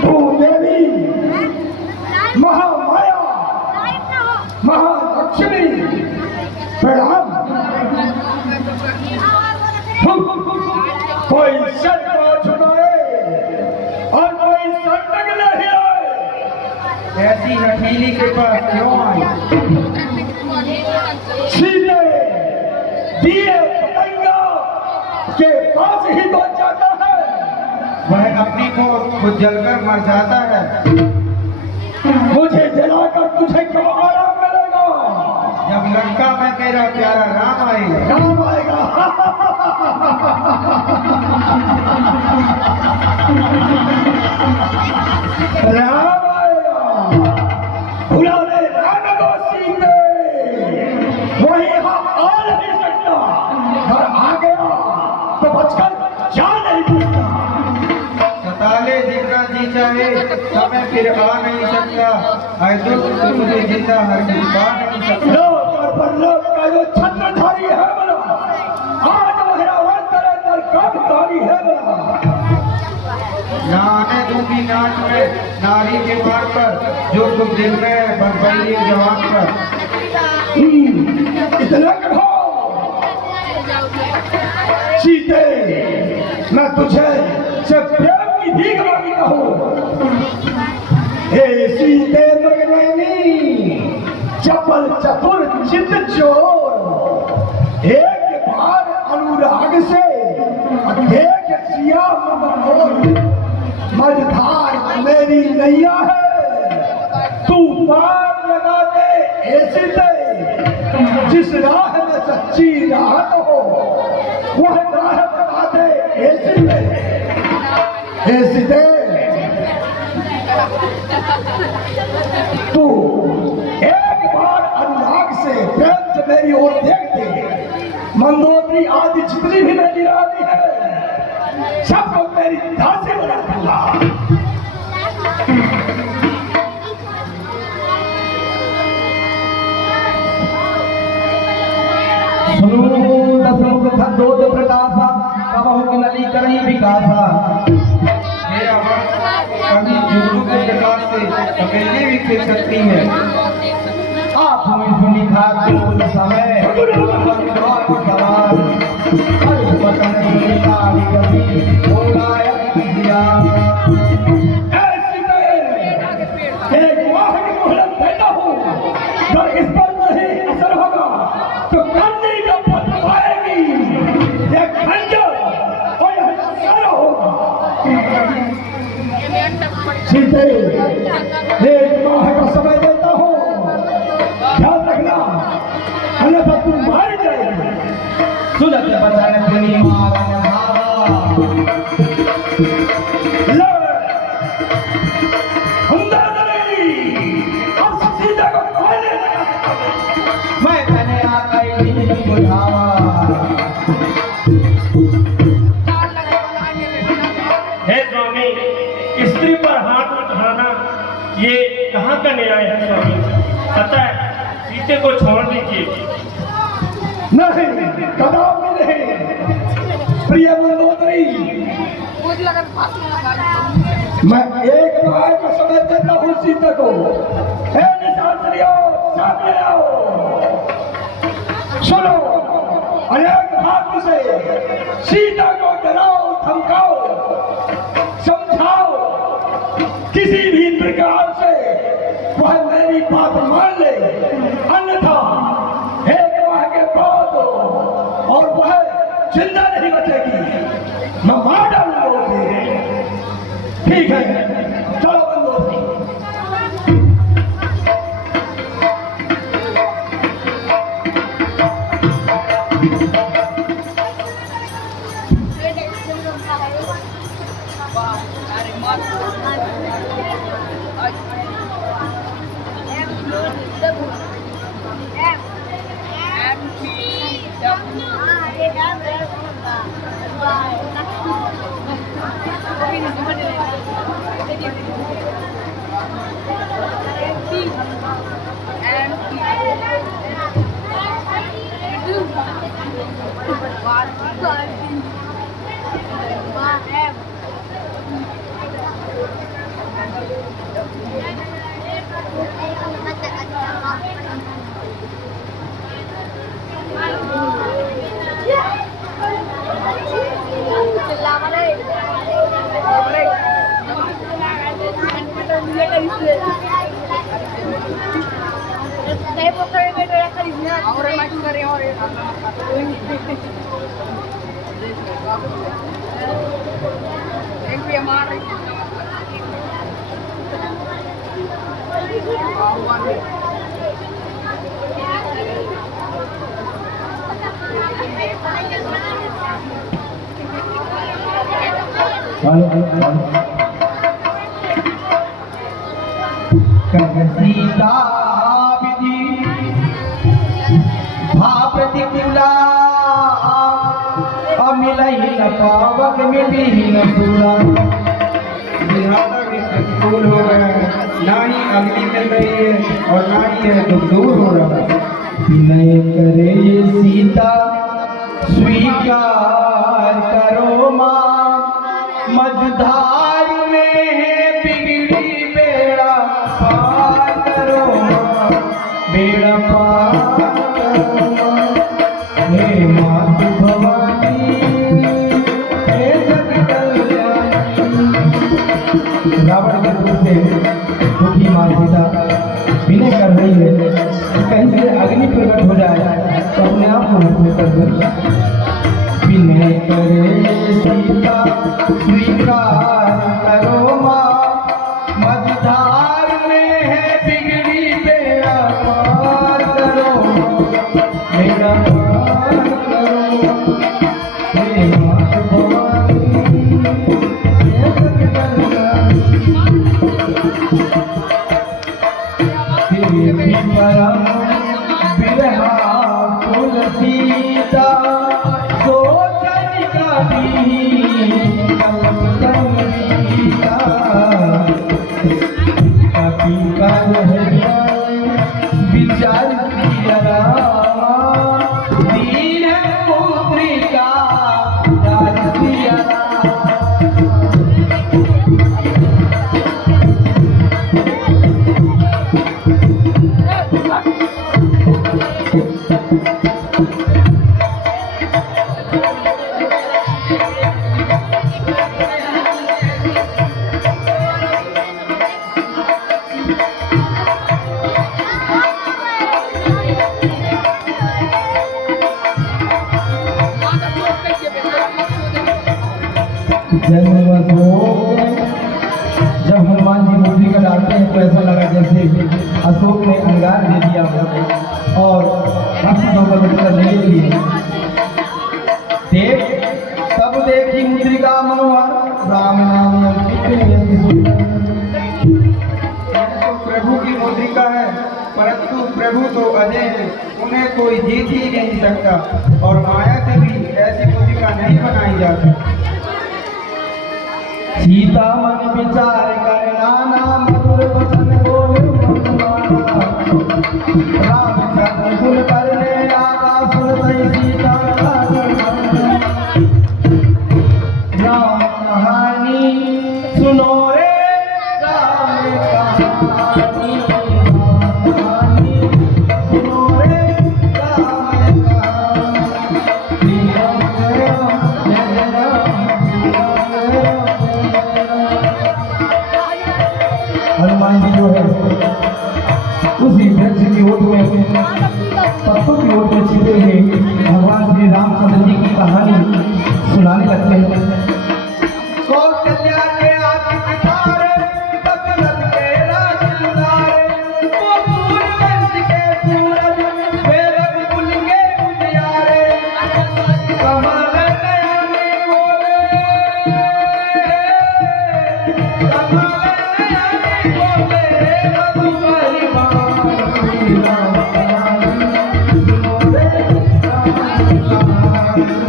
भूदेवी, महामाया, महालक्ष्मी, प्रणाम। कोई सच को छुड़ाए और कोई संतक नहीं आए। ऐसी हठीली के पास क्यों आई? सीधे दिए पतंगा के पास ही बच जाता है। वह अपनी को खुद जलकर मर जाता है। मुझे जलाकर तुझे क्यों आराम मिलेगा? जब लंका में तेरा प्यारा राम आएगा। राम आएगा। राम आएगा। बुला ले राम को सीधे। वो यहाँ आ नहीं सकता। और आ गया तो बचकर जा नहीं सकता। सताले जितना जी चाहे समय फिर आ नहीं सकता। ऐ दुष्ट तो मुझे जिंदा हरगिज पा नहीं सकता। लोक और परलोक का जो छत्रधारी है बोला, आज महिरावन तेरे अंदर कब्ज़धारी है बोला। ना आने दूंगी नाच में नारी के मार पर जो तुम दिल में बरपाइए जवान पर। इतना कहो सीते, मैं तुझे से प्रेम की भीख मांगता हूँ। हे सीते मृगनयनी, चपल चतुर चित चोर, एक बार अनुराग से देख सिया मनोर। मझधार मेरी नैया है, तू पार लगा दे ऐसी दे। जिस राह में सच्ची राहत हो वह राह बता दे ऐसी दे। ऐसी दे तू एक बार अनुराग से प्रेम से मेरी ओर देख दे। मंदोदरी आदि जितनी भी मेरी रानी है सबको मेरी दासी बना दूंगा। दसमुख खद्दोद प्रकाशा कबहु की नली करही विकासा। मेरा वक्त कभी जुगनू के प्रकाश से अकेले भी खिल सकती है। आप हुई सुनी खाक समय सवाल बचन सुनी काली गति बोलायत किया। ऐसी दे एक माह की मोहलत देता हूँ। अगर इस पर नहीं असर होगा तो करनी का फल पाएगी। यह खंजर और यह सारा होगा। सीते एक माह का समय देता हूँ, ध्यान रखना अन्यथा तुम मारी जाएगी। सुनत बचन सुनी मावन भावा। ले, हमदा नहीं, अब सीते को कोई नहीं लगा सकता। मैं तने आकई बुझावा। हे स्वामी, स्त्री पर हाथ उठाना ये कहाँ का न्याय है स्वामी? पता है, सीते को छोड़ दीजिए। नहीं, कदापि नहीं। प्रिय मंदोदरी, मैं एक बार का समय देता हूँ सीता को। हे निशास्त्रियों, सामने आओ। सुनो, अनेक भाग से सीता को डराओ, धमकाओ, समझाओ। किसी भी प्रकार से वह मेरी बात मान ले, अन्यथा एक माह के बाद और वह जिंदा नहीं बचेगी। मैं मार डालूंगा उसे। ठीक है, चलो बंदोबस्ती। सीता विधि भा प्रतिकूला अमिलहि न पावक मिली न सूला। विधाता भी प्रतिकूल हो गया है, ना ही अग्नि मिल रही है और ना ही यह दुख दूर हो रहा है। विनय करे ये सीता स्वीकार करो मां, मझधार में है बिगड़ी बेड़ा पार करो मां, बेड़ा पार करो मां। हे मातु भवानी हे जग कल्याणी। रावण के रूप से दुखी मां सीता विनय कर रही है कि कहीं से अग्नि प्रकट हो जाए तो अपने आप को मुक्त कर दो। विनय करे सीता स्वीकार करो मां, मझधार में है बिगड़ी बेड़ा पार करो बेड़ा पार करो। हे मात भवानी हे जग कल्याणी। परम बिरहा कुल सीता सोचन कभी कल्प संगीता। कभी कर विचार किया दीन पुत्रिका दास दिया। जब हनुमान जी मूर्ति का डालते हैं तो ऐसा लगा जैसे अशोक ने अंगार दे दिया हो और हस्त होकर उत्तर ले लिए। देख तब देखी मुद्रिका मनोहर राम नाम तो प्रभु की मुद्रिका है, परंतु प्रभु तो अजय है, उन्हें कोई जीत ही नहीं सकता और माया से भी ऐसी मुद्रिका नहीं बनाई जाती। सीता मन विचार कर नाना मधुर वचन बोले रामचंद्र सुन कर ले आका सुनते सीता राम कहानी सुनो रे राम कहानी सुनो रे राम कहानी। हनुमान जी जो है उसी वृक्ष की ओट में पत्तों की ओट में छिपे हुए भगवान श्री रामचंद्र जी की कहानी सुनाने लगते हैं। कौशल्या के आदित्य तारे, दशरथ के राज दुलारे, वो सूर्यवंश के सूरज, वे रघुकुल के उजियारे। कमल नयन बोले, कमल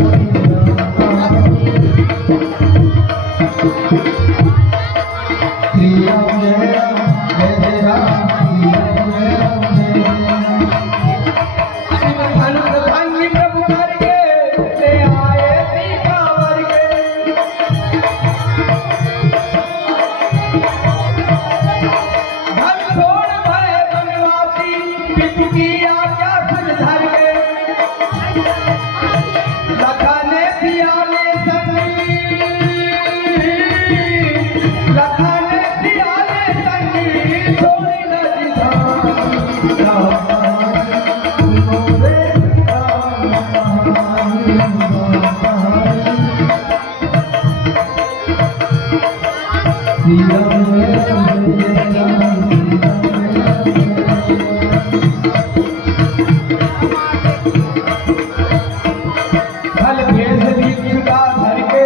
Thank you. श्री राम जय राम फल भेष भिक्षा धर के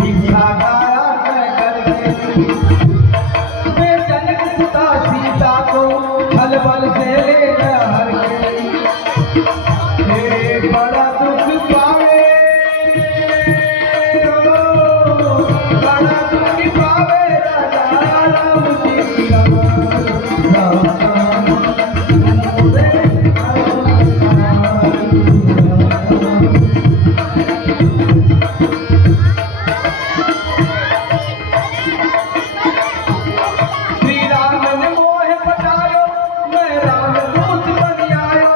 भिक्षा गाया करके वे जनक सुता सीता को फल बल से ले गया हर के बड़ा दुख पावे बड़ा दुख पावे राजा राम जी राम श्री राम ने मोह पटायो मैं राम दूत बन आयो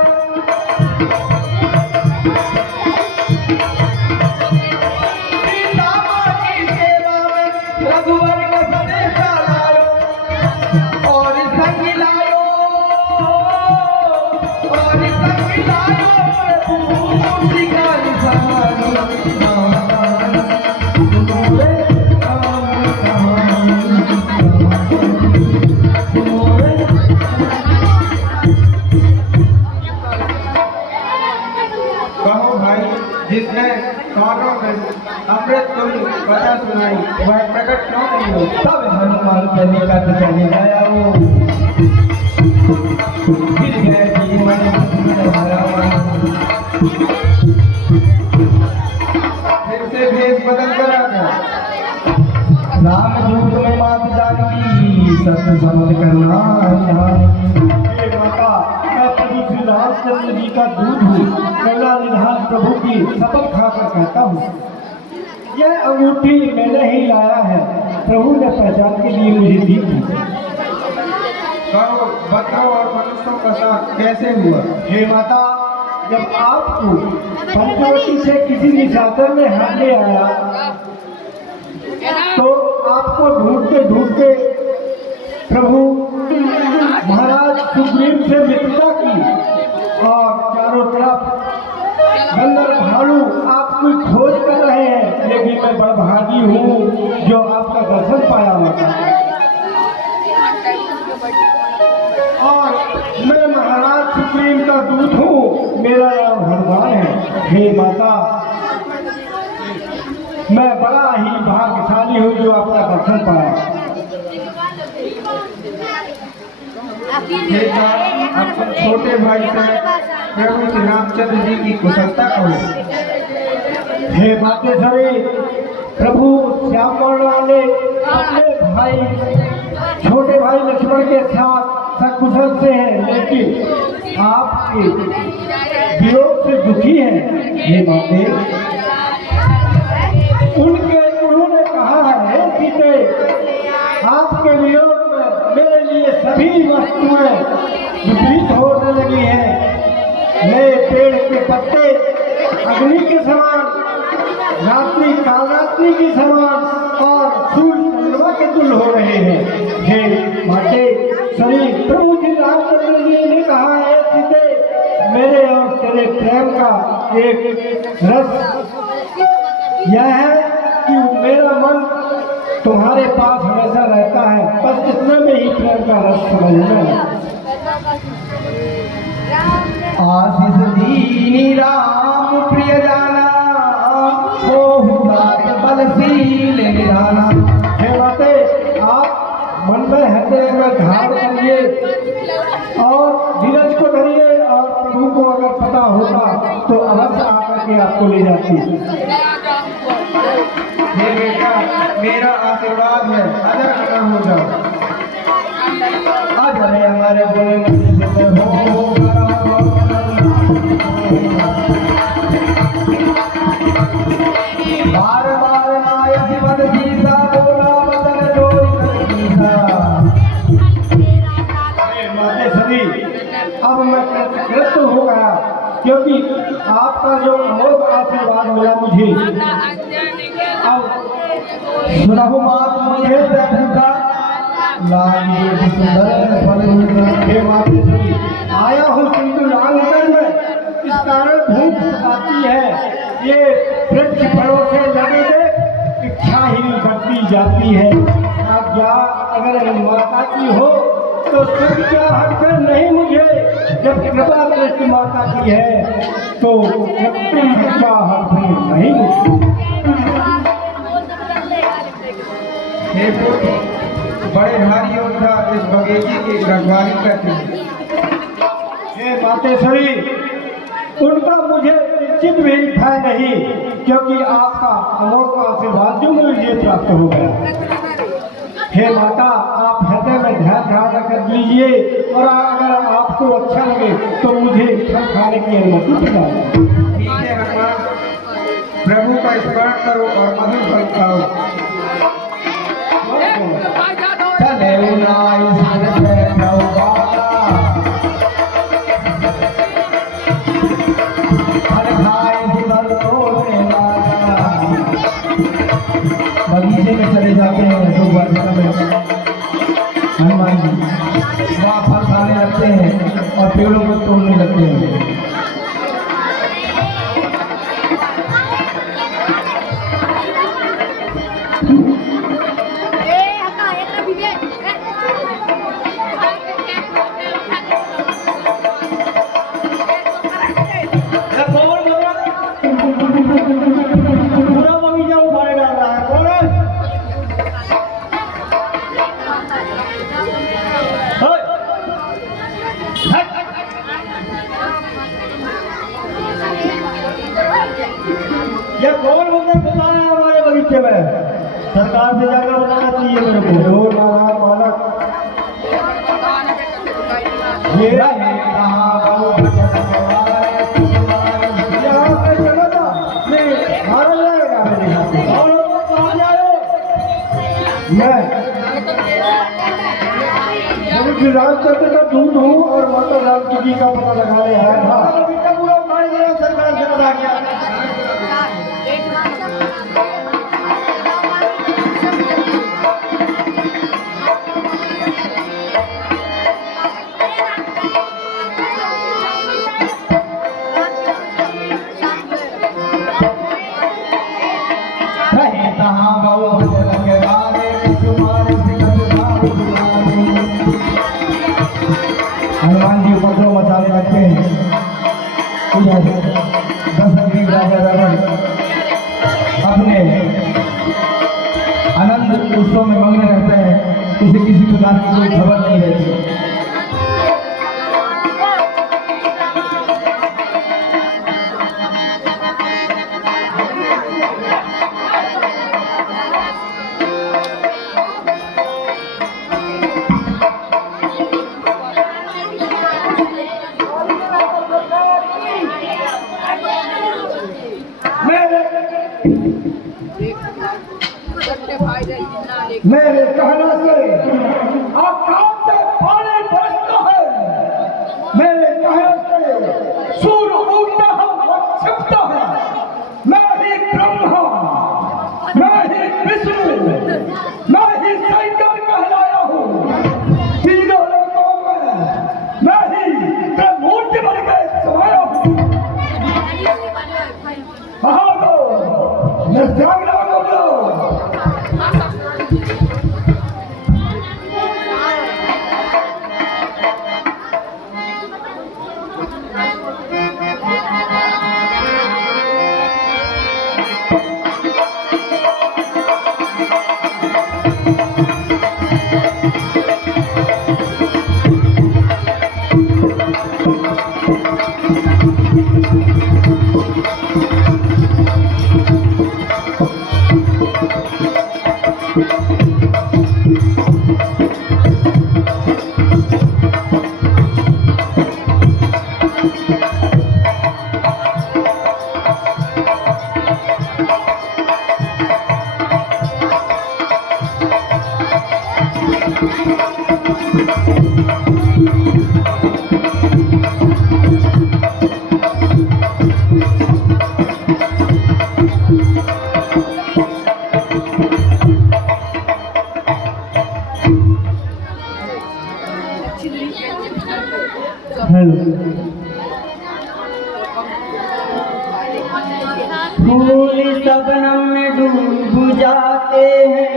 सीता माँ की सेवा में रघुवर का संदेशा लायो और संग लायो प्रभु शिकारी सहानी तुम्हारे राम कहानी कहो भाई, जिसने कानों में अमृत तुल्य कथा सुनाई वह प्रकट क्यों नहीं हो? तब हनुमान चले का चले गया वो फिर गए जीवन फिर से भेष बदल कर आ गया। राम दूत में मात जानकी सत्य समझ करना हे माता, मैं प्रभु श्री रामचंद्र जी का दूध हूँ। करुणा निधान प्रभु की शपथ खाकर कहता हूँ, यह अंगूठी मैंने ही लाया है। प्रभु ने पहचान के लिए मुझे दी थी। कहो बताओ और मनुष्यों का साथ कैसे हुआ? हे माता, जब आपको पंचवटी से किसी निशाचर ने हाथ ले आया तो आपको ढूंढते प्रभु महाराज सुग्रीव से मित्रता की और चारों तरफ बंदर भालू आपकी खोज कर रहे हैं, लेकिन मैं बड़भागी हूँ जो आपका दर्शन पाया हुआ था। और मैं महाराज सुग्रीव का दूत हूँ, मेरा नाम हनुमान है। हे माता, मैं बड़ा ही भाग्यशाली हूँ जो आपका दर्शन पाया। बेटा, अपने छोटे भाई से प्रभु श्री रामचंद्र जी की कुशलता कहो। हे बातेश्वरी, प्रभु श्याम वर्ण वाले अपने भाई छोटे भाई लक्ष्मण के साथ सकुशल से हैं, लेकिन आपके वियोग से दुखी हैं। हे माते, उन्होंने कहा है सीते, आपके वियोग में मेरे लिए सभी वस्तुएं विपरीत होने लगी हैं। नए पेड़ के पत्ते अग्नि के समान, रात्रि कालरात्रि के समान और सूर्य चंद्रमा के तुल्य हो रहे हैं। हे माते शरीर, प्रभु श्री रामचंद्र जी ने कहा है सीते, मेरे और तेरे प्रेम का एक रस यह है कि मेरा मन तुम्हारे पास हमेशा रहता है। बस इतने में ही प्रेम का रस समझना है। आशीष दीनी राम प्रिय जाना हो बलशील निधाना। हे माते, आप मन में हृदय में धार करिए और धीरज को धरिए, और प्रभु को अगर पता होता तो अवश्य आकर के आपको ले जाती। हे बेटा, मेरा आशीर्वाद है, अगर अगर हो जाओ। आज हमारे बोले हो बार बार माया जीवन सीता बोला बदन जोड़ी सीता। माते सभी, अब मैं कृतकृत हो गया, क्योंकि आपका जो अमोघ आशीर्वाद मिला मुझे। अब सुनहु मात मुझे प्रभु का लागी सुंदर फल मिला। हे माते सभी, आया हूँ सिंधु लांघन में, इस कारण भूख सताती है। ये वृक्ष फलों से लगे इच्छा ही बढ़ती जाती है। आज्ञा अगर माता की हो तो सच्चा हक नहीं मुझे, जब कृपा दृष्टि माता की है तो सच्चा हक नहीं मुझे। हे पुत्र, बड़े भारी योद्धा इस बगीचे की रखवाली करते हैं। हे मातेश्वरी, उनका मुझे निश्चित भी भय नहीं, क्योंकि आपका अमोघ आशीर्वाद जो मुझे प्राप्त हो गया। हे माता, आप हृदय में ध्यान धारण कर लीजिए और अगर आपको अच्छा लगे तो मुझे फल खाने की अनुमति दिलाइए। ठीक है हनुमान, प्रभु का स्मरण करो और मधुर फल खाओ। चले उनाई सारे प्रभुवाला, फल खाए सुधर तोड़ने वाला। बगीचे में चले जाते हैं दो बार समय हनुमान जी, वहाँ फल खाने लगते हैं और पेड़ों को तोड़ने लगते हैं। ये कौन मुझे बताया हमारे बगीचे में? सरकार से जाकर बताना चाहिए मेरे को। जो नारायण मालक ये है यहाँ पे चला था, मैं भारत जाएगा मेरे यहाँ पे। और लोग कहाँ जाए? मैं रामचंद्र का दूध हूँ और माता राम जी का पता लगाने आया था। पूरा मार गया, सरकार से बता गया। हनुमान जी उपद्रव मचाने लगते हैं। दशरथ राजा रावण अपने आनंद उत्सव में मग्न रहते हैं, उसे किसी प्रकार की कोई खबर नहीं रहती। मेरे कहने से आकाश से पानी बरसता है, मेरे कहने से सूर्य उगता है और छिपता है। मैं ही ब्रह्मा, मैं ही विष्णु, मैं ही शंकर कहलाया हूँ। तीनों लोगों में मैं ही ब्रह्मूर्ति बन के समाया हूँ। कहा दो निर्जागना को दो। फूल सबनम में डूब जाते हैं,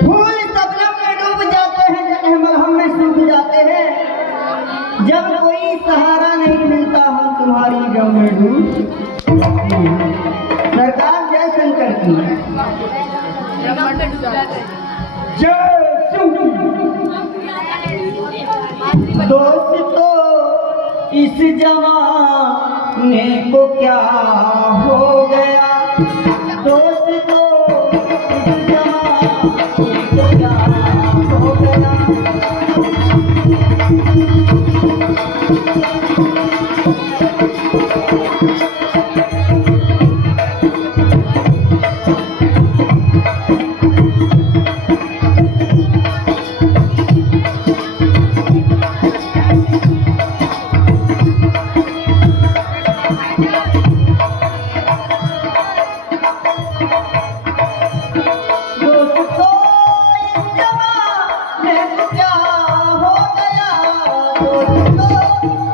फूल शबनम में डूब जाते हैं, जगह मलहम में सूख जाते हैं। जब कोई सहारा नहीं मिलता हम तुम्हारी गम में डूब जाते हैं। सरकार जय शंकर की। जय शिव। दोस्तों इस जमाने को क्या हो गया, दोस्तों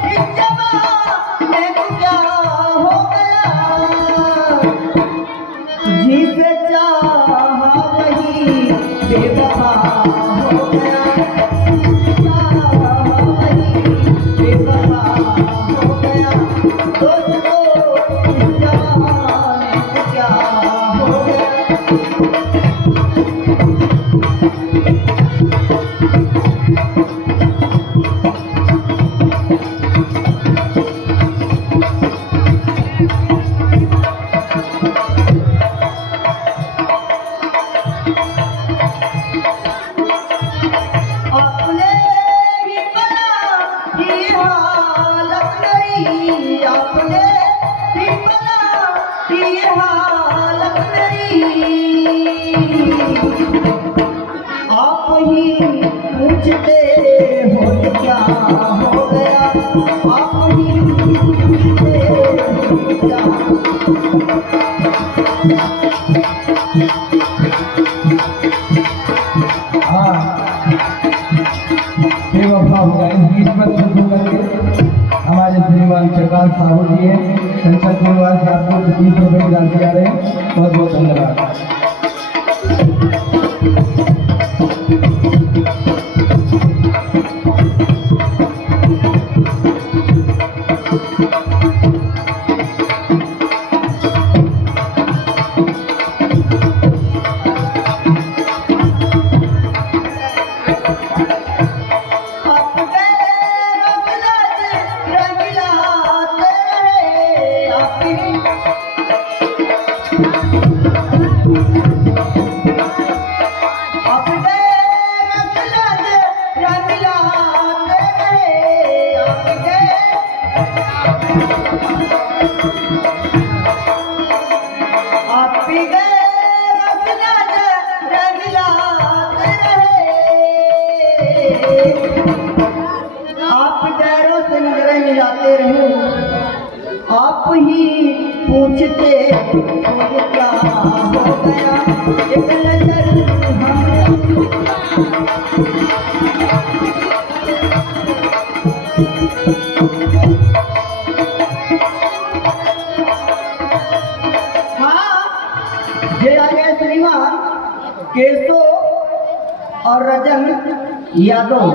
इस जमाने को क्या हो गया। जिसे चाहा वही बेवफा हो गया, चाहा वही बेवफा हो गया। दोस्तों इस जमाने को क्या हो गया। अपने ही बना की हालत नहीं, अपने ही बना की हालत नहीं। आप ही पूछते हो तो क्या हो गया, आप ही पूछते हो तो क्या। हाँ, बेवफा हो गया। इस गीत पर शुरू करके हमारे श्रीमान प्रकाश साहू जी हैं, संसद परिवार से आपको 20 रुपये की राशि आ रहे हैं। बहुत बहुत धन्यवाद। मिलाते रहे, आप ही पूछते हो क्या हो गया। एक नजर हाँ, ये आ गए श्रीमान केशव और रजन यादव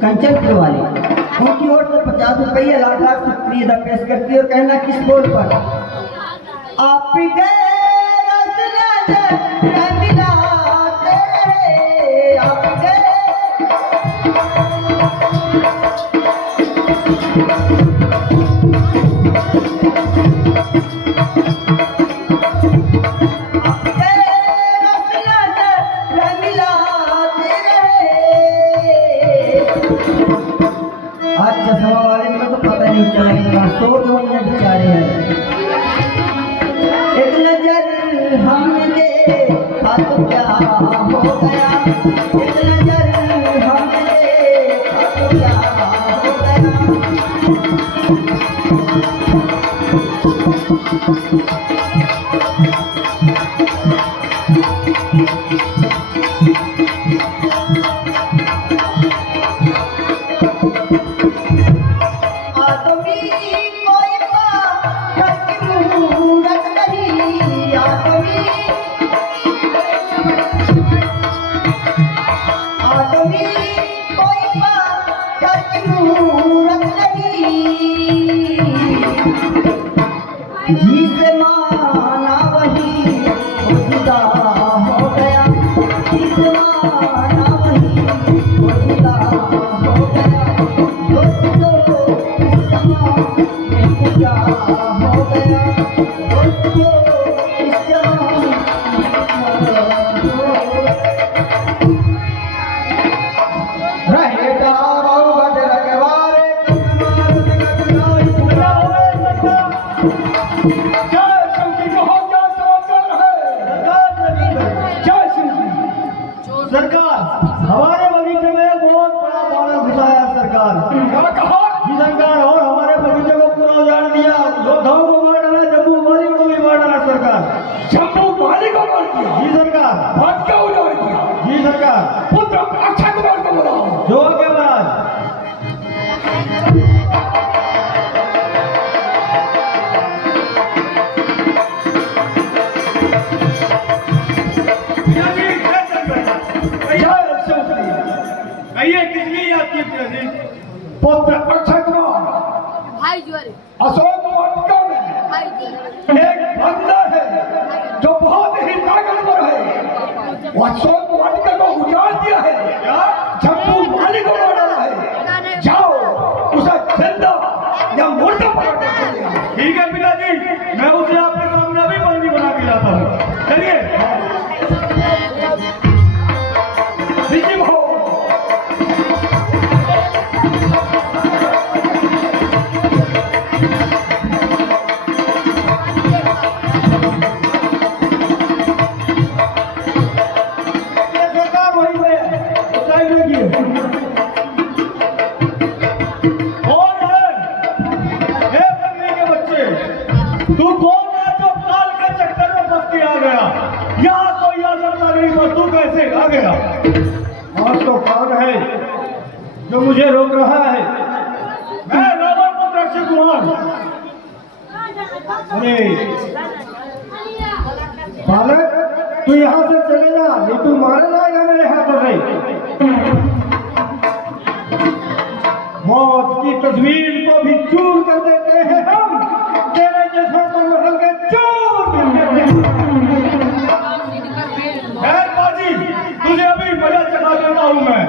कंचनपुर वाले। उनकी ओर से 50 रुपये लाख लाख शुक्रिया पेश करती है और कहना किस बोल पर आप आज चश्मा वाले में तो पता नहीं चला, सो लोग बेचारे हैं। एक नजर हमने देखा तो क्या हो गया, एक नजर हमने देखा तो क्या हो आदमी कोई बात की मूरत नहीं, आदमी हमारे बगीचे में एक बहुत बड़ा बानर घुसा है सरकार। क्या कहा? जी सरकार, और हमारे बगीचे को पूरा उजाड़ दिया, योद्धाओं को मार डाला, जम्मू माली को भी मार डाला सरकार। जम्मू माली को मार दिया? जी सरकार। भाट का उजाड़ दिया? जी सरकार। पुत्र अक्षय कुमार को बुलाओ। जो के बाद कहिए किस लिए याद किए पिताजी? पुत्र अक्षय कुमार भाई ज्वारे अशोक वाटिका में भाई जी एक बंदर है जो बहुत ही ताकतवर है। वो अशोक वाटिका को उजाड़ दिया है, जम्मू माली को मार डाला है। जाओ उसे जिंदा या मुर्दा पकड़ कर ले आओ। ठीक है पिताजी, मैं उसे आपके सामने अभी बंदी बना के लाता हूँ। चलिए। विजय हो। तू कौन है जो काल के चक्कर में फंस के आ गया? यहाँ कोई आ सकता नहीं, पर तू कैसे आ गया? और तो कौन है जो मुझे रोक रहा है? मैं रावण पुत्र अक्षय कुमार। अरे बालक, तू यहाँ से चले जा, नहीं तू मारा जाएगा मेरे हाथों से। मौत की तस्वीर को भी चूर कर देते हैं हम, तेरे जैसों को मसल के चूर कर देते हैं। खैर बाजी, तुझे अभी मजा चला देता हूँ मैं।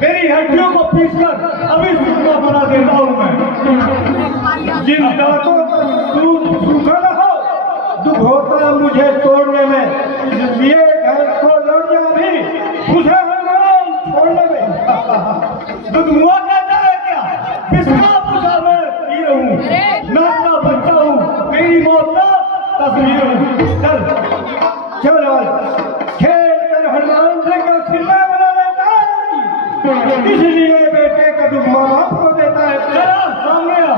तेरी हड्डियों को पीसकर अभी सूखा बना देता हूँ मैं। जिन दांतों का तू सूखा न हो, दुख होता है मुझे तोड़ने में, इसलिए घर को लौट जा भी, तुझे हनुमान छोड़ने में। दुख हुआ कहता है क्या? किसका पूछा मैं पी हूँ, नाक का बच्चा हूँ, मेरी मौत का तस्वीर हूँ। चल चलो खेल कर हनुमान से क्यों सिला बना लेता है? इसलिए बेटे का दुख माँ बाप को देता है। चला सामने आ।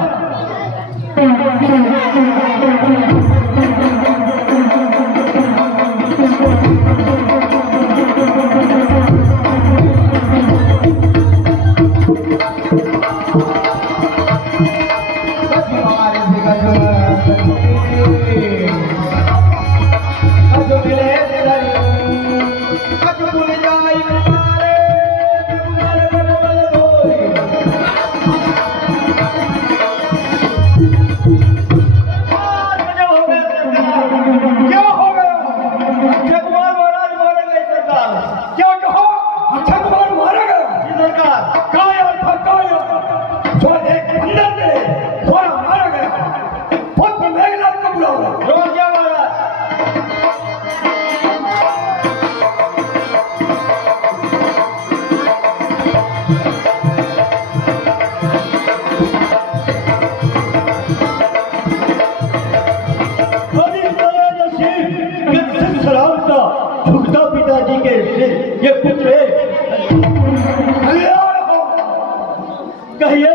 झुकता पिताजी के सिर ये पुत्र है। कहिए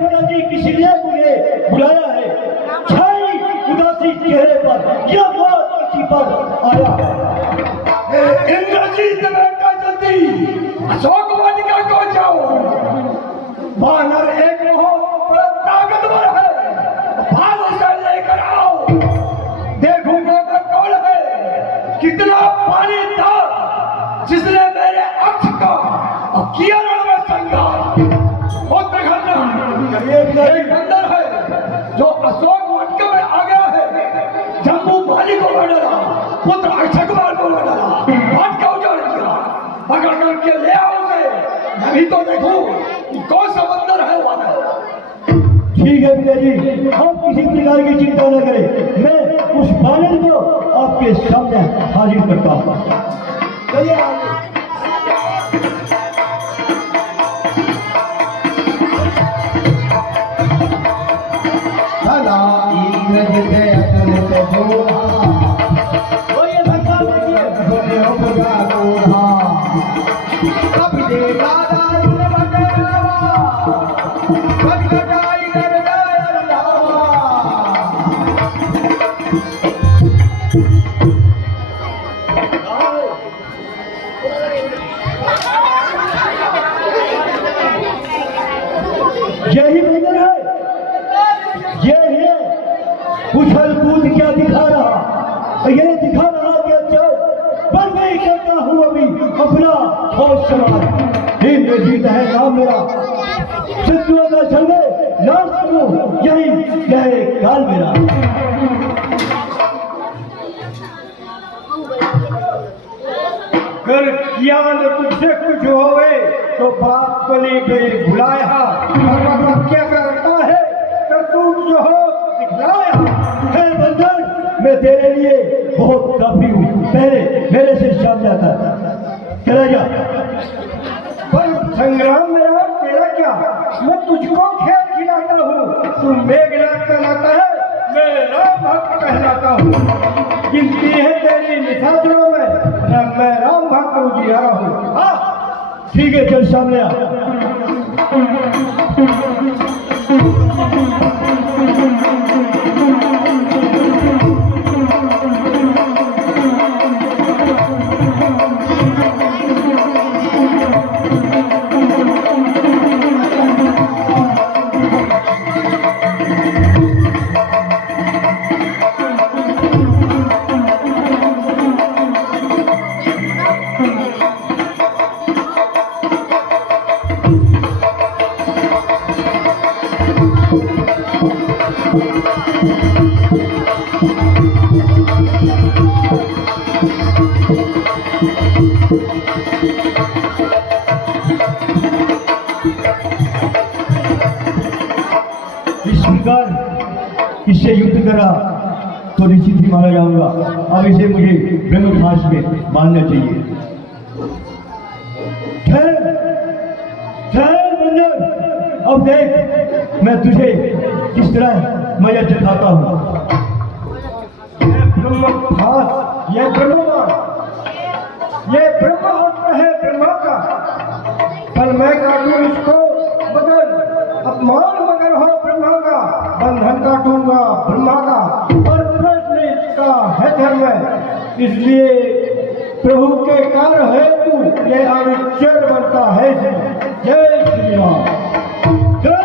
पिताजी किस लिए मुझे बुलाया है? छाई उदासी चेहरे पर यह बात किसी पर आया। इंद्रजीत बेटा जल्दी अशोक वाटिका को जाओ। वानर एक बहुत बड़ा ताकतवर है, भाग उसे लेकर आओ। देखूंगा कि कौन है, कितना पानी था जिसने मेरे अक्ष का और किया रण में संघार। बहुत एक बंदर है जो अशोक वाटिका में आ गया है, जम्मू माली को मार डाला, पुत्र अक्षय कुमार को मार डाला, वाटिका उजाड़ दिया। पकड़ करके ले आओ उसे, मैं भी तो देखूं कि कौन सा बंदर है वहां। ठीक है पिताजी, आप किसी प्रकार की चिंता न करें, मैं उस बानर को आपके सामने हाजिर करता हूँ। चलिए आगे। यही बंदर है, ये है उछल कूद क्या दिखा रहा, ये दिखा रहा कि अच्छा बंद नहीं करता हूँ अभी अपना होश समाज। इंद्र जीत है नाम मेरा, शत्रुओं का झंडे नाश करूं, यही है काल मेरा। कर किया न तुझसे कुछ होवे तो बाप बनी गई भुलाया, क्या करता है तो तू जो हो दिखलाया। है बंधन मैं तेरे लिए बहुत काफी हूँ, पहले मेरे से शाम जाता चला जा। पर संग्राम मेरा तेरा क्या, मैं तुझको खेल खिलाता हूँ, तू मेघनाथ कहलाता है, मैं राम भक्त कहलाता हूँ। गिनती है तेरी निशाचरों में, मैं राम भक्त उजियारा हूँ। हाँ ठीक है, चल सामने आ। इससे युद्ध करा तो निश्चित ही मारा जाऊंगा, अब इसे मुझे ब्रह्मघास में मारना चाहिए। अब देख मैं तुझे किस तरह मजा चखाता हूँ। ब्रह्मघास, ये ब्रह्मास्त्र है ब्रह्मा का, पर मैं काटूं इसको मगर अपमान मगर हो ब्रह्मा का, बंधन काटूंगा ब्रह्मा का, और प्रश्न इसका है धर्म, इसलिए प्रभु के कार्य है तू ये अनुच्छेद बनता है। जय श्री राम। जय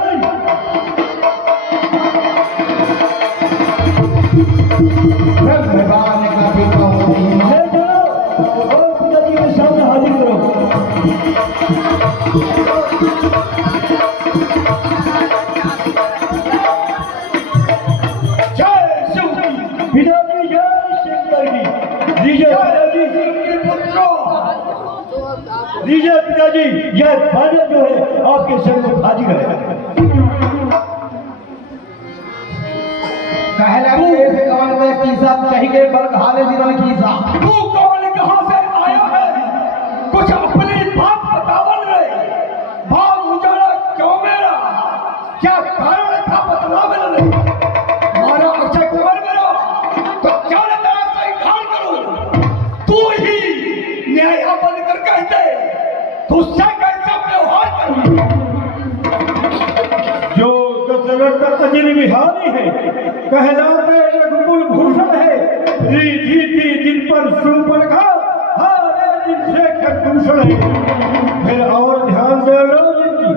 भगवान का भी पिताजी के सामने हाजिर करो। पिताजी जय शंकर जी, लीजिए लीजिए पिताजी, यह बाजा जो है आपके सम्मुख हाजिर है। कहला के कौन में कीसा कही के बल घाले जीवन कीसा। तू कौन कहां से आया है, कुछ अपनी बात बतावल रे। भाव उजाड़ा क्यों मेरा, क्या कारण था बतलावे रे। मारा अक्षय कुमार मेरा तो क्या तेरा संहार करूं, तू ही न्याय बनकर कहते तुझसे कैसा व्यवहार करूं। जो दशरथ अजर बिहारी है, कहलाते रघुकुल भूषण है, जीती जिन पर सुपर्णखा, हारे जिनसे खरदूषण है। फिर और ध्यान दे लो जिनकी,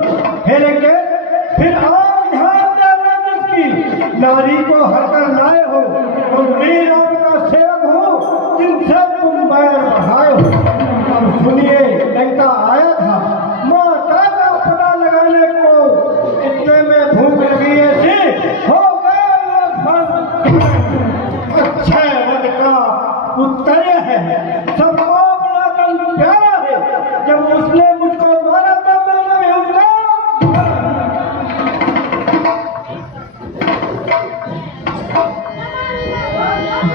फिर और ध्यान दे लो जिनकी, नारी को हरकर लाए हो, तुम वीर का सेवक हो, जिनसे तुम बैर बढ़ाए हो। अब सुनिए, लंका आया था माता का पता लगाने को, इतने में भूख लगी ऐसी हो गया अच्छे वध का उत्तर है, सबको अपना तन प्यारा है, जब उसने मुझको मारा तो मैंने भी उसका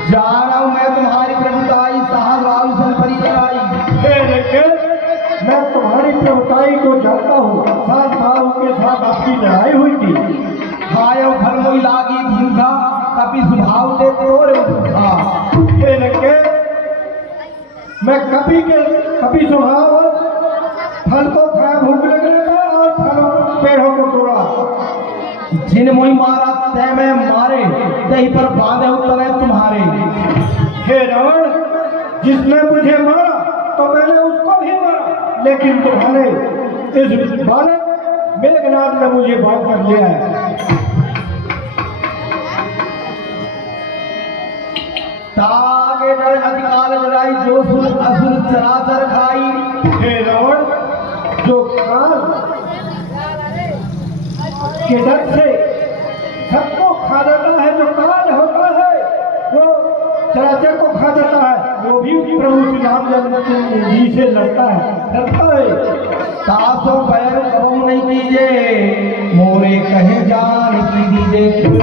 जा रहा हूं मैं तुम्हारी प्रभुताई, साहब राम सन परिचराई। मैं तुम्हारी प्रभुताई को जानता हूँ, साथ भाव के साथ आपकी लड़ाई हुई थी। खायो फल मोई लागी भूखा, कभी सुझाव दे तोरे भूखा। मैं कभी स्वभाव फल को खाया भूख लगने का, और फलों पेड़ों को तोड़ा। जिन मोई मारा तय में मारे, तही पर बांधे उतरे तुम्हारे हे रावण, जिसने मुझे मारा तो मैंने उसको भी मारा, लेकिन तुम्हारे इस बालक मेघनाथ ने मुझे बांध कर लिया है। तागे डर अधिकाल लड़ाई जो सुर असुर चराचर खाई। हे रावण, जो काल के डर से सबको खा जाता है, जो काल होता है वो चराचर को खा जाता है, वो भी प्रभु श्री राम जी से लड़ता है। तासो पैर करो नहीं कीजिए, मोरे कहे जान की दीजिए।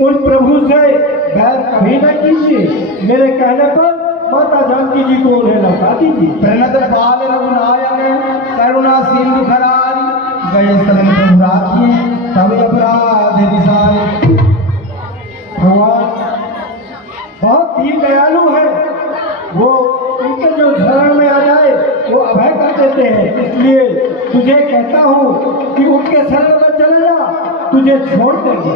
उन प्रभु से बैर कभी न कीजिए, मेरे कहने पर माता जानकी जी को उन्हें लौटा दीजिए। प्रणत बाल रघुनायक करुणा सिंधु खरारी, गए सदन प्रभु राखिए तब अपराध विसारे। भगवान बहुत ही दयालु है, वो उनके जो शरण में आ जाए वो अभय कर देते हैं। इसलिए तुझे कहता हूँ कि उनके शरण में चले जा, तुझे छोड़ देंगे।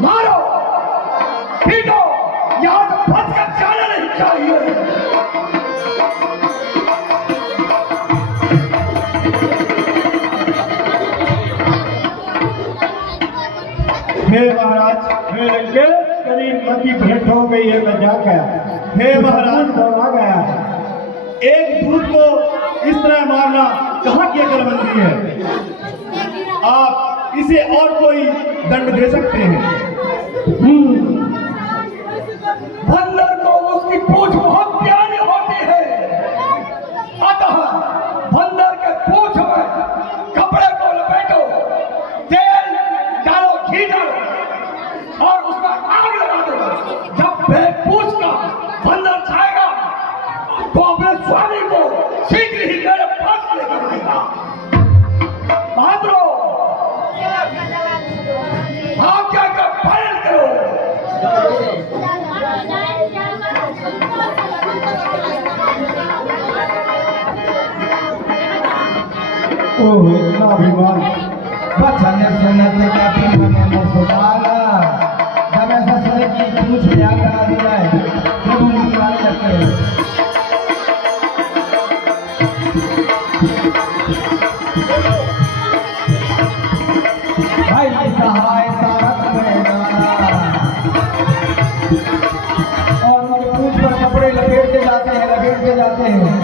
मारो, पीटो, यहाँ से फंस कर जाना नहीं चाहिए। हे महाराज, मेरे के करीब मती भेंट हो गई है, मैं जा गया। हे महाराज, आ गया। एक दूत को इस तरह मारना कहाँ की अकलमंदी है? आप इसे और कोई दंड दे सकते हैं। बंदर को उसकी पूंछ बहुत प्यारी होती है, अतः बंदर के पूंछ में कपड़े को लपेटो, तेल डालो, घी डालो और उसमें आग लगा दो। जब पूंछ का बंदर जाएगा तो अपने स्वामी को शीघ्र ही मेरे पास लेकर आएगा। बहादुर आप क्या कर पालन करो। ओह, इतना अभिमान। बचन सुनत कभी मन मुस्कुराना, जब ऐसा सुने कि पूछ लिया करा दिया है, प्रभु मुस्कुराने लगते हैं। भाई सहाय सारथ में जाना, और उनके पूछ पर कपड़े लपेटते जाते हैं, लपेटते जाते हैं।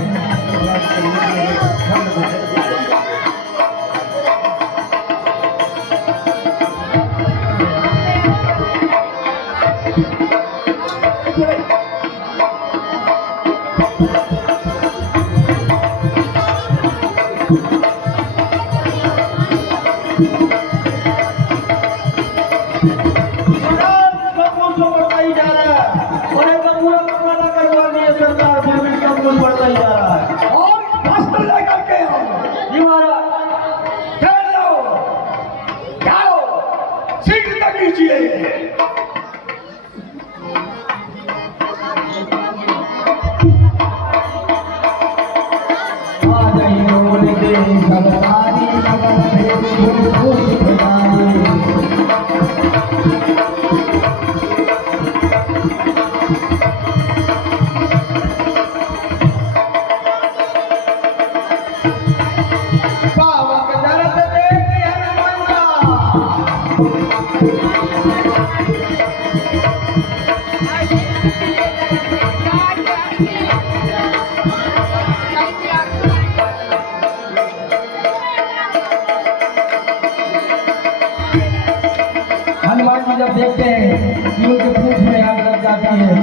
और वस्त्र लेकर के आओ। चल जाओ, जाओ, शीघ्र कीजिए। हनुमान जी जब देखते हैं कि उनके पूंछ में आग लग जाती है,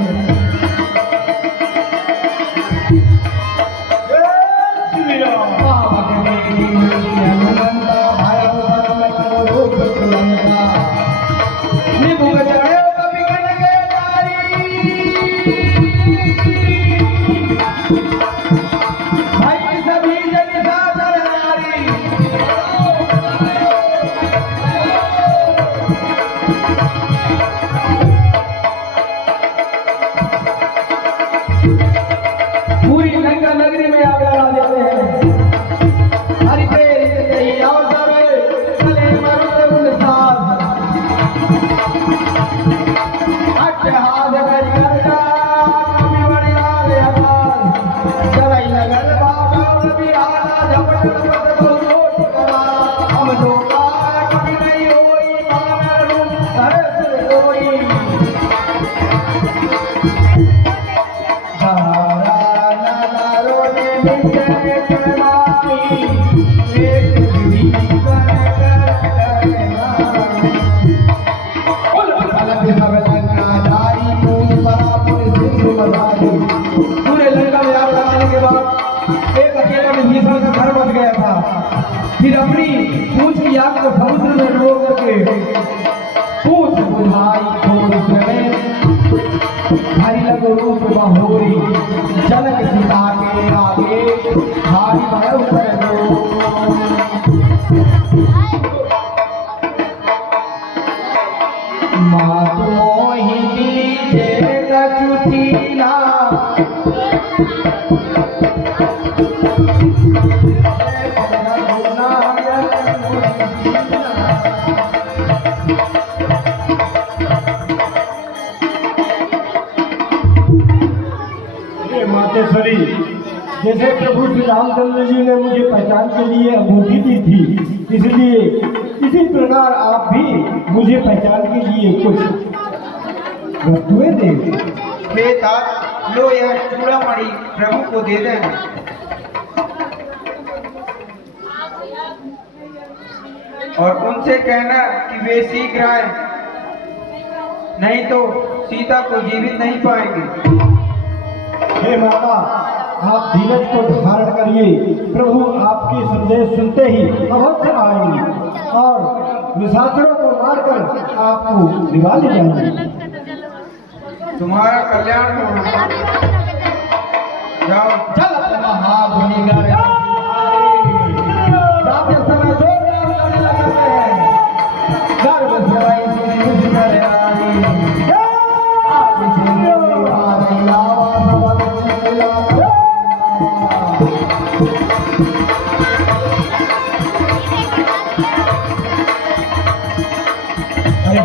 पूरे लंका में आग लगाने के बाद एक अकेला विभीषण का घर बच गया था। फिर अपनी पूंछ की आग को समुद्र में डुबो करके पूंछ बुझाई खोज में भारी लगो रूप बहोरी जनक सीता के आगे भारी भय उतर दो। मात मोहिनी जे कछुतीला मातेश्वरी, जैसे प्रभु श्री रामचंद्र जी ने मुझे पहचान के लिए अंगूठी दी थी, इसलिए इसी प्रकार आप भी मुझे पहचान के लिए कुछ वस्तुएं दें। बेटा लो यह चूड़ामणि प्रभु को दे दें और उनसे कहना कि वे शीघ्र आए, नहीं तो सीता को जीवित नहीं पाएंगे। हे माता, आप धीरज को धारण करिए, प्रभु आपके संदेश सुनते ही अवश्य आएंगे और निशाचरों को मारकर आपको दिवा ले जाएंगे। तुम्हारा कल्याण हो। जाओ चल अपने महाभूमि समय जो करने लगे हैं गर्भ सवाई सुनी करे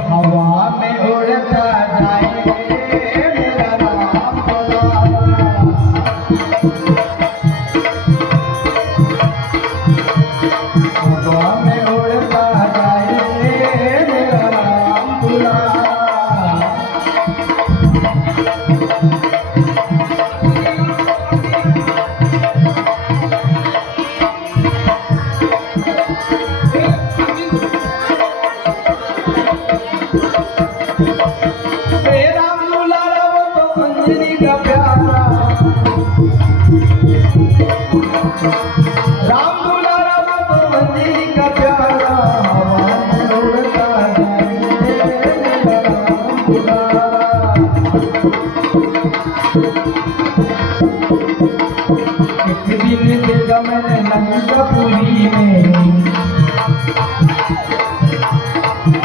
हवा में उड़ता जाए मेरा राम बुलावा। हवा में उड़ता जाए मेरा राम बुलावा।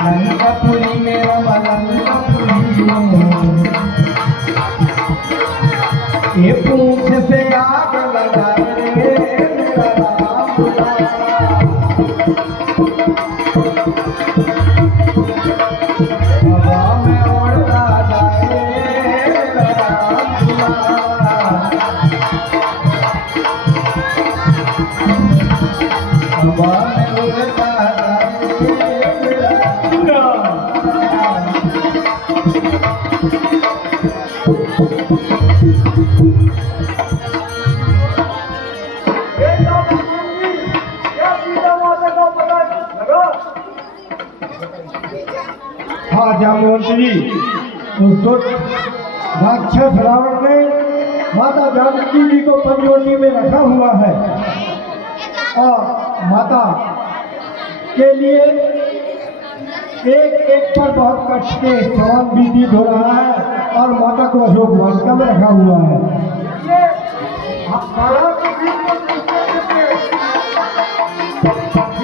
लंकापुरी में लंकापुरी में ये पूंछ से आग लगा रे मेरा राम बुलावा। हवा में उड़ता जाए मेरा राम बुलावा। हवा में उड़ता हाँ जामवंत जी, उस दुष्ट राक्षस रावण ने माता जानकी जी को पंचवटी में रखा हुआ है और माता के लिए एक एक पर बहुत कष्ट के सवाल व्यतीत हो रहा है और माता को अशोक वाटिका में रखा हुआ है।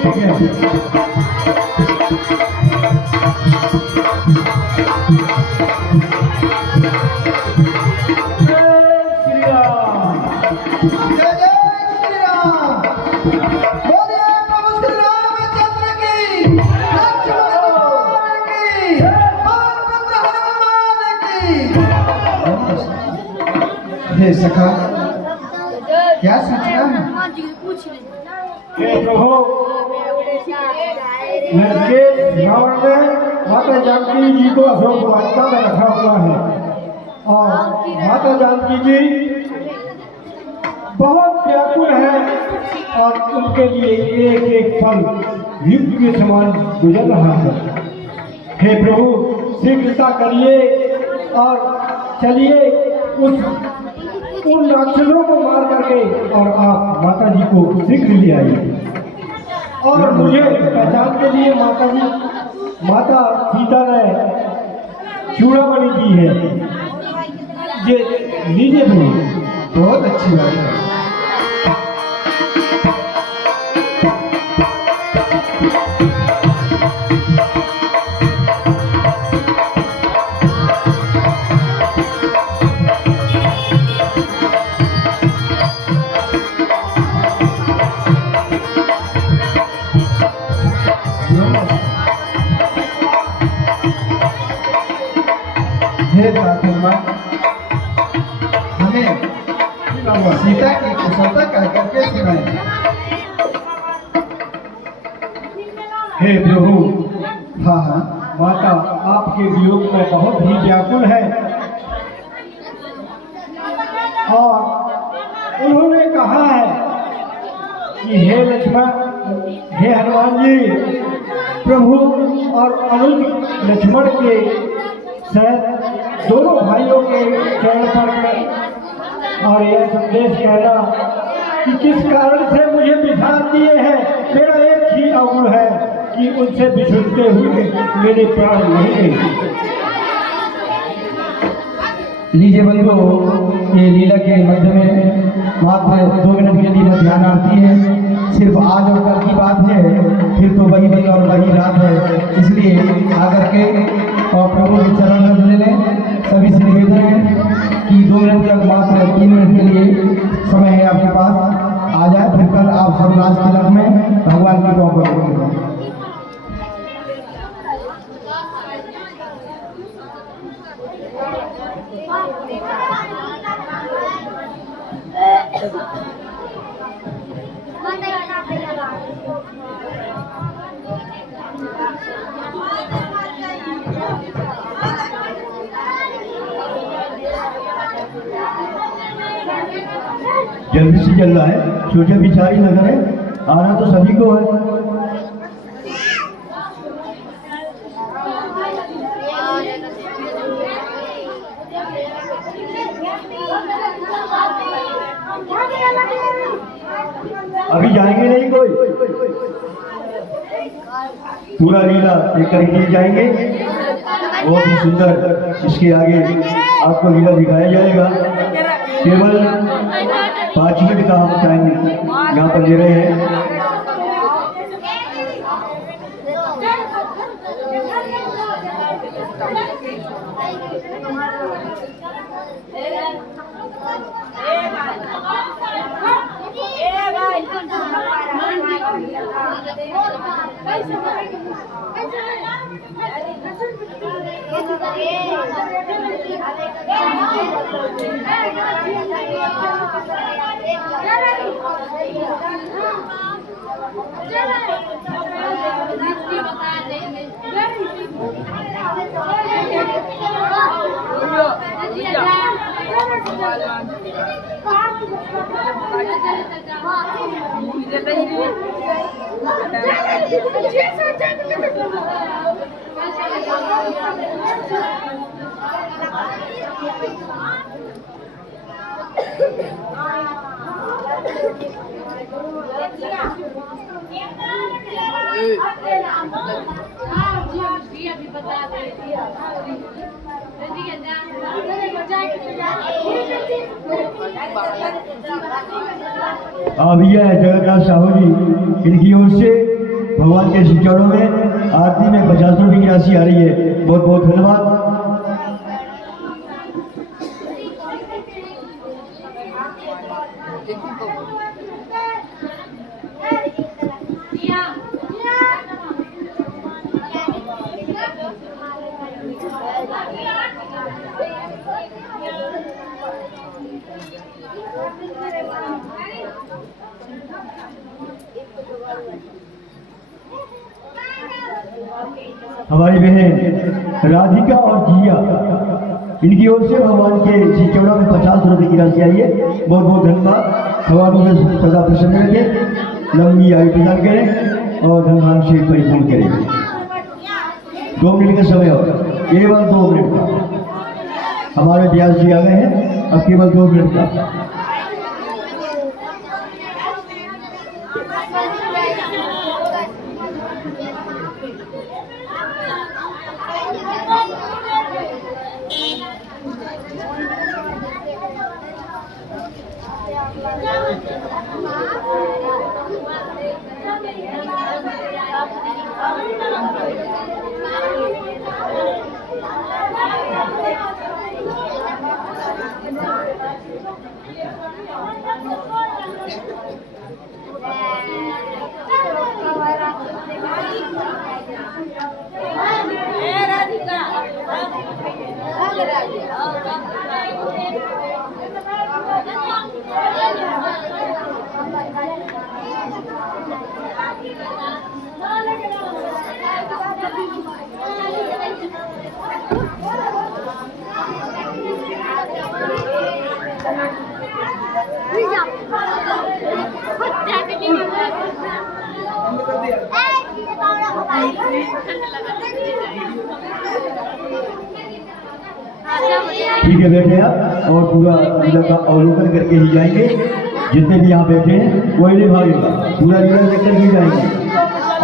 ठीक है। हे सखा, क्या सूचना है? हे प्रभु, लड़के रावण ने माता जानकी जी को अशोक वाटिका में रखा हुआ है और माता जानकी जी बहुत व्याकुल हैं और उनके लिए एक एक पल युद्ध के समान गुजर रहा है। हे प्रभु शीघ्रता करिए और चलिए उन राक्षसों को मार करके और आप माता जी को शीघ्र ले आइए। और मुझे पहचान के लिए माता सीता ने चूड़ामणि दी है, ये लीजिए प्रभु। बहुत अच्छी बात है। हे प्रार्थना हमें सीता की कुशलता कह करके सुनाए। हे प्रभु हाँ हाँ माता आपके वियोग में बहुत ही व्याकुल है और उन्होंने कहा है कि हे लक्ष्मण, हे हनुमान जी, प्रभु और अनुज लक्ष्मण के सहित दोनों भाइयों के चरण पर और यह संदेश कहना कि किस कारण से मुझे बिछाड़ दिए हैं। मेरा एक ही अवगुण है कि उनसे बिछुड़ते हुए मेरे प्राण नहीं गए। लीजिए बंधु, ये लीला के मध्य में मात्र 2 मिनट के लिए ध्यान आती है। सिर्फ आज और कल की बात है, फिर तो वही दिन और वही रात है। इसलिए आकर के और प्रभु के चरण रज ले लें। सभी से निवेदन है कि 2 मिनट तक मात्र 3 मिनट के लिए समय है आपके पास, आ जाए। फिर कल आप सर्वराज के लग में भगवान की पाँव पर जल्दी से चल रहा है, सोचे बिचारी न करे, आना तो सभी को है। अभी जाएंगे नहीं कोई, पूरा लीला एक करके जाएंगे। बहुत ही सुंदर इसके आगे आपको लीला दिखाया जाएगा। केवल 5 मिनट का हम टाइम यहाँ पर ले रहे हैं। भैया जगन्नाथ साहू जी, इनकी ओर से भगवान के चरणों में आरती में 50 रुपये की राशि आ रही है। बहुत बहुत धन्यवाद। हमारी बहन राधिका और जिया, इनकी ओर से भगवान के श्री चौड़ा में 50 रुपए की राशि आई है। बहुत बहुत धन्यवाद। भगवान में सदा प्रसन्न रखें, लंबी आयु प्रदान करें और धन से परिपूर्ण करें। 2 मिनट का समय और केवल 2 मिनट का। हमारे ब्यास जी आ गए हैं, अब केवल 2 मिनट का। ठीक है, बैठे आप और पूरा लीला का अवलोकन करके ही जाएंगे। जितने भी यहाँ बैठे हैं कोई नहीं भागेगा, पूरा लीला देखकर ही जाएंगे।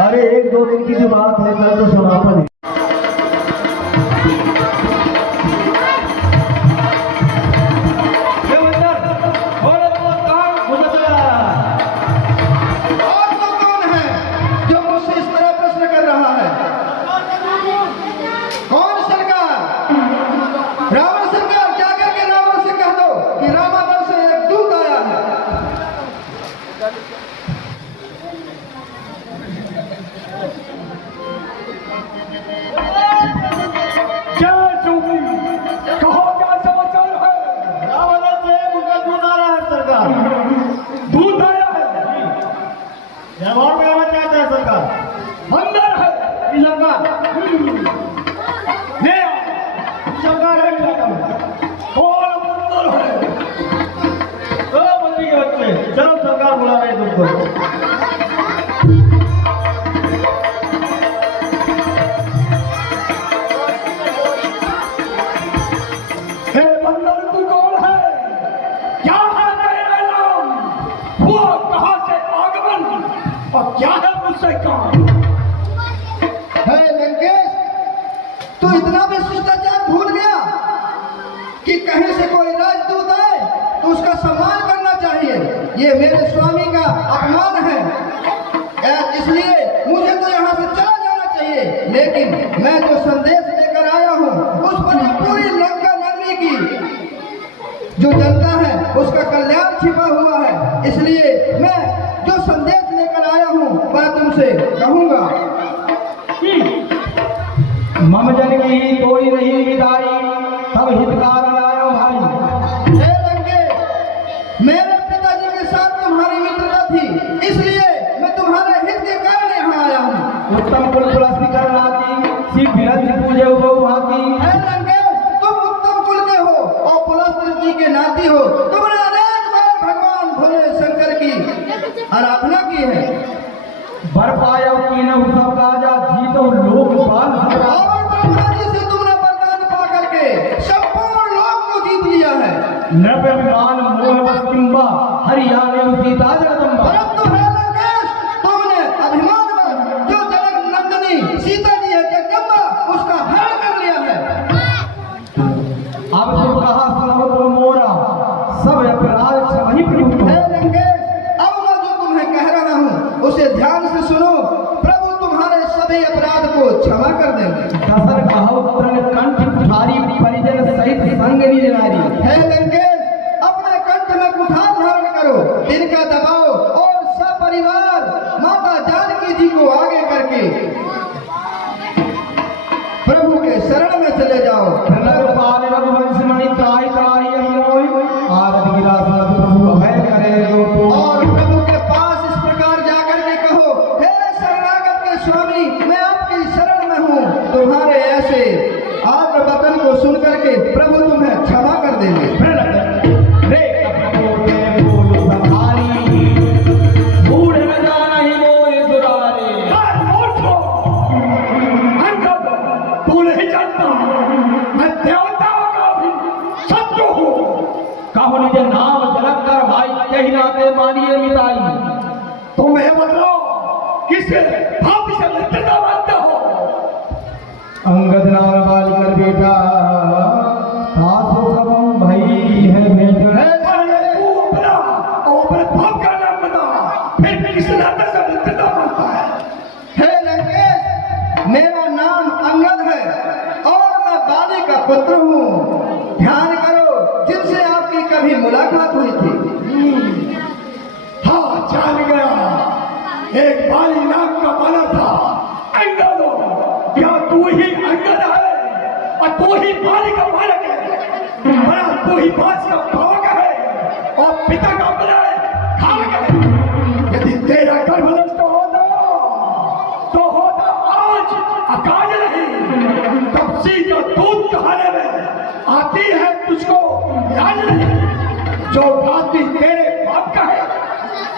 अरे 1-2 दिन की जो बात है, कल तो समापन है। ये मेरे स्वामी का अपमान है, इसलिए मुझे तो यहाँ से चला जाना चाहिए। लेकिन मैं जो संदेश लेकर आया हूँ उस पर पूरी लंका नगरी की जो जनता है उसका कल्याण छिपा हुआ है। इसलिए मैं जो संदेश लेकर आया हूँ वह तुमसे कहूँगा। मम जन की कोई नहीं विदाई, तब हितकार आयो भाई। मेरे पिताजी के साथ तुम्हारी मित्रता थी, इसलिए मैं तुम्हारे हित के कारण यहाँ आया हूँ। उत्तम कुल पुलस्ती कर राती, शिव विरंज पूजे हो भाती। तुम उत्तम कुल के हो और पुलस्ती के नाती हो। तुमने अनेक बार भगवान भोले शंकर की आराधना की है। बर पाया की न सब राजा जीतो लोकपाल। और ब्रह्मा जी से तुमने वरदान पा करके संपूर्ण लोक को जीत लिया है। नभ विमान मोह बस्किम्बा हरियाणे सीता जगदम्बा। परंतु हे लंकेश, तुमने अभिमान में जो जनक नंदिनी सीता जी है जगदम्बा उसका हरण कर लिया है। अब तुम कहा सुनो तो मोरा सब अपराध क्षमा ही प्रभु। हे लंकेश, अब मैं जो तुम्हें कह रहा हूँ उसे ध्यान से सुनो। प्रभु तुम्हारे सभी अपराध को क्षमा कर देंगे। दसर कहो तन कंठ कुठारी परिजन सहित संग निज नारी। हे लंकेश, अपने कंठ में कुठार धारण करो, इनका दबाओ और सपरिवार माता जानकी जी को आगे करके प्रभु के शरण में चले जाओ। रघुपाल रघुवंश मणि त्राहि त्राहि अमोहि, आरत गिरा सब प्रभु अभय करे जो तो। और प्रभु के पास इस प्रकार जाकर के कहो, हे शरणागत के स्वामी, मैं आपके की शरण में हूँ। तुम्हारे ऐसे आग्र वचन को सुन करके प्रभु तुम्हें क्षमा कर देंगे। रे कपटों के बोलो बखारी, बूढ़े न जाना ही मोए दुरारे। तू नहीं जानता मैं देवताओं का भी शत्रु हूँ। कहो निज नाम जलक कर भाई, कहीं नाते मानिए मिताई। तुम ये बताओ किसे भाभी से मित्रता मानते हो? अंगद नाम बाल कर बेटा, तासो कबम भाई है बेटा। पहले तू अपना और अपने बाप का नाम बता, फिर किस नाते से मित्रता मानता है? हे लंकेश, मेरा नाम अंगद है और मैं बाली का पुत्र हूँ। ध्यान करो, जिनसे आपकी कभी मुलाकात हुई थी। हाँ, जान गया। एक बाली नाम का बालक था, अंगद। क्या तू ही अंगद है और तू ही बाली का बालक है? बड़ा तू ही बास का पावक है और पिता का बड़ा खावक है। यदि तेरा गर्भ नष्ट होता तो होता आज अकाज नहीं। तब सी जो दूध कहाने में आती है तुझको याद नहीं। जो बाती तेरे बाप का है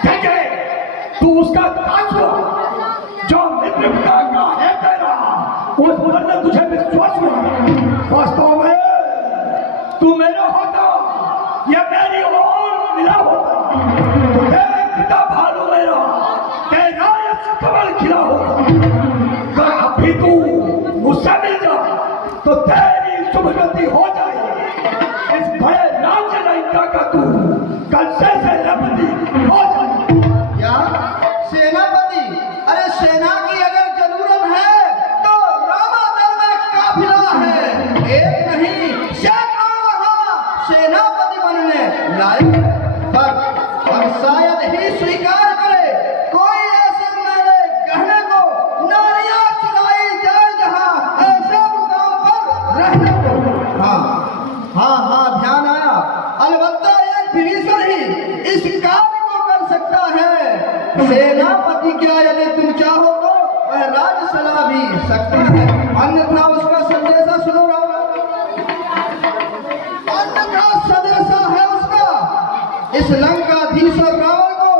देखे तू उसका दास हुआ। जो मित्र पिता का है तेरा उस पर ने तुझे विश्वास हुआ। वास्तव में तू मेरा होता या मेरी और मिला होता तो तेरे पिता भालू मेरा तेरा यश कमल खिला होता। अगर अभी तू मुझसे मिल जा तो तेरी सुभगति हो जाए। इस बड़े राज्य लंका का तू कल से सेनापति हो जाए। क्या सेनापति? अरे सेना की अगर जरूरत है तो रामादल में काफिला है। एक नहीं सैकड़ों वहाँ सेनापति बनने लायक है। पर हम शायद ही स्वीकार करे कोई ऐसे मेरे गहने को नारियां चुराई जाए जहाँ ऐसे मुकाम पर रहने को। हाँ, ध्यान आया। अलबत्ता एक विभीषण ही इस कार्य को कर सकता है। सेनापति क्या यदि तुम चाहो तो वह राजसभा भी सकता है, अन्यथा उसका संदेशा सुनो रावण। अन्यथा संदेशा है उसका, इस लंकाधीश रावण को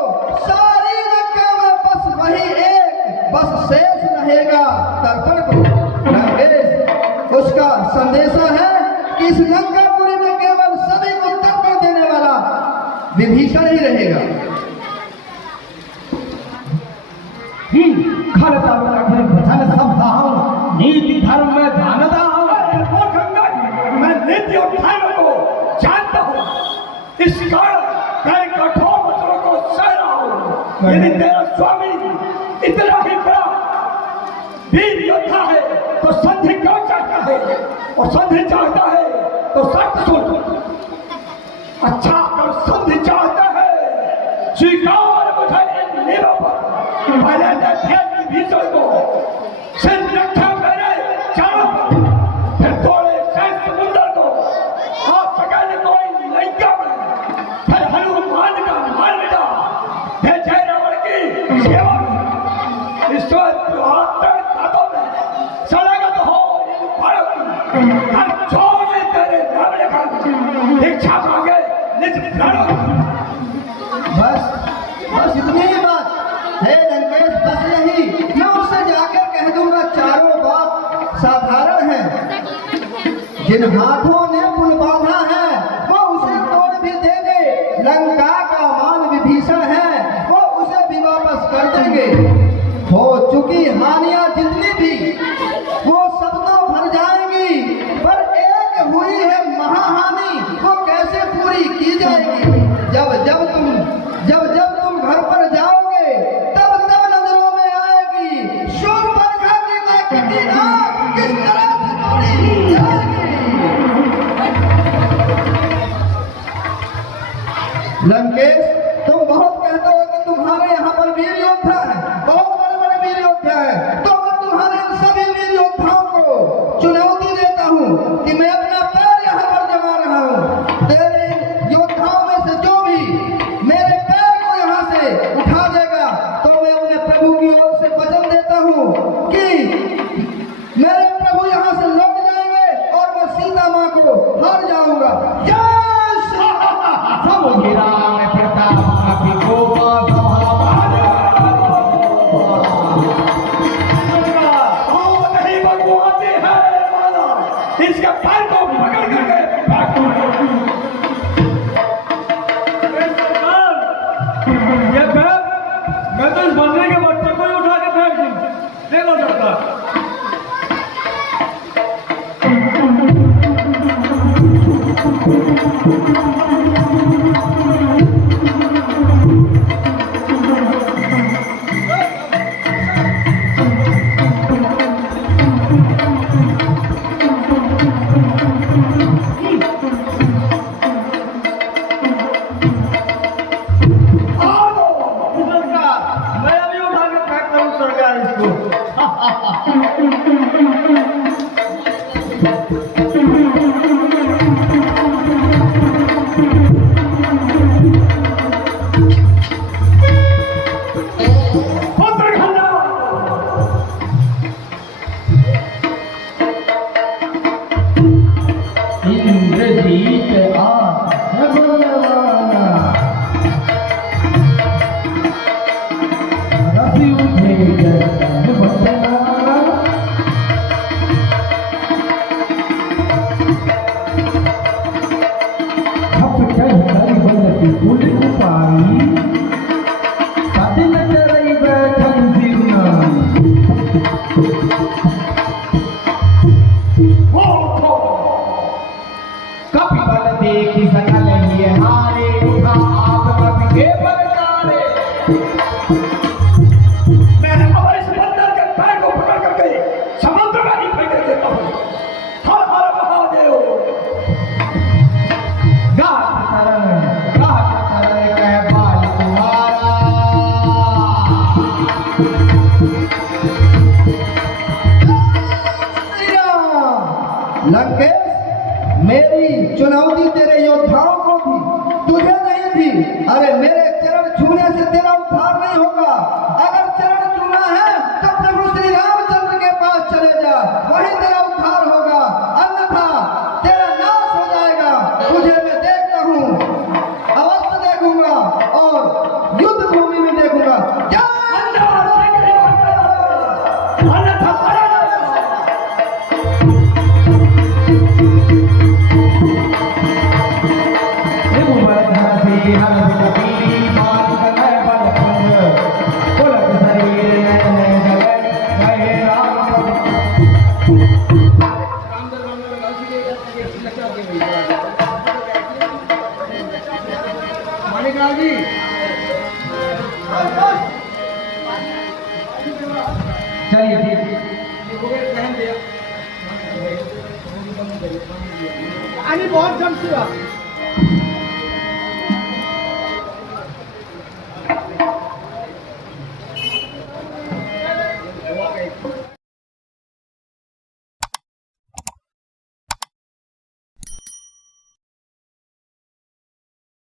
सारी लंका में बस वही एक बस शेष रहेगा दर्पण को। लंकेश, उसका संदेशा है कि इस लंकापुरी में केवल सभी को तर्पण देने वाला विभीषण ही रहेगा। खरता वचन सब साहब, नीति धर्म में जानता हूँ। मैं नीति और धर्म को जानता हूँ। इस कारण मैं कठोर वचनों को सह रहा हूँ। यदि तेरा स्वामी इतना ही बड़ा वीर योद्धा है तो संधि क्यों चाहता है? और संधि चाहता है तो सत्य सुन। अच्छा अगर संधि चाहता है स्वीकार मुझे इन नींवों पर। पहले ने भेद विभीषण को सिर रखा मेरे चारों पर, फिर तोड़े शेष समुद्र को और सगल कोई लंका में, फिर हनुमान का मार मिला, भेजे रावण की सेवा में। ईश्वर त्योहार दादों में सड़गत हो इन भारत हर छोड़े तेरे नाम लिखा इच्छा मांगे निज प्राणों की। बस इतनी ही बात है लंकेश, बस यही। मैं उससे जाकर कह दूंगा चारों बात साधारण है। जिन हाथों ने पुल बांधा है वो उसे तोड़ भी देंगे। लंका का मान विभीषण है वो उसे भी वापस कर देंगे। हो चुकी हानियां जितनी भी वो सब तो भर जाएंगी, पर एक हुई है महाहानि, वो कैसे पूरी की जाएगी? जब तुम घर पर जाओगे तब नजरों में आएगी शूर्पणखा की नाक किस तरह से तोड़ी जाएगी। लंकेश, तुम बहुत कहते हो कि तुम्हारे यहाँ पर वीर योद्धा है, बहुत बड़े बड़े वीर योद्धा है। तो मैं तुम्हारे इन सभी वीर योद्धाओं को चुनौती देता हूँ कि मैं अपना पैर यहाँ पर जमा रहा हूँ। तेरे योद्धाओं में से जो भी मेरे पैर को यहाँ से उठा देगा तो मैं अपने प्रभु की ओर से वचन देता हूँ कि चलो सरकार। सरकार मैं अभी उठा के फेंकता हूँ सरकार इसको। पुत्र खंडा इंद्रजीत बलवाना रसी उठे गर्दन बदलाना झपटन करी बनती फूल पानी सादिन चरई बैठन जीवनानी कभी बल देखी सकल ये हारे उठा आप कभी के बरकारे मैं हमारे समंदर के पैर को पकड़ करके समुद्र में ही फेंक देता हूँ। हर हर महादेव। गात चरण कह बाल तुम्हारा लंकेश, मेरी चुनौती तेरे योद्धाओं को थी, तुझे नहीं थी। अरे मेरे चरण छूने से तेरा उद्धार नहीं होगा। अगर चरण छूना है तो प्रभु श्री रामचंद्र के पास चले जा, वहीं तेरा उद्धार होगा, अन्यथा तेरा नाश हो जाएगा। तुझे मैं देखता हूँ, अवश्य देखूंगा और युद्ध भूमि में देखूंगा। क्या अंधार से कहीं भाग अन्यथा मारा जाएगा। बहुत जम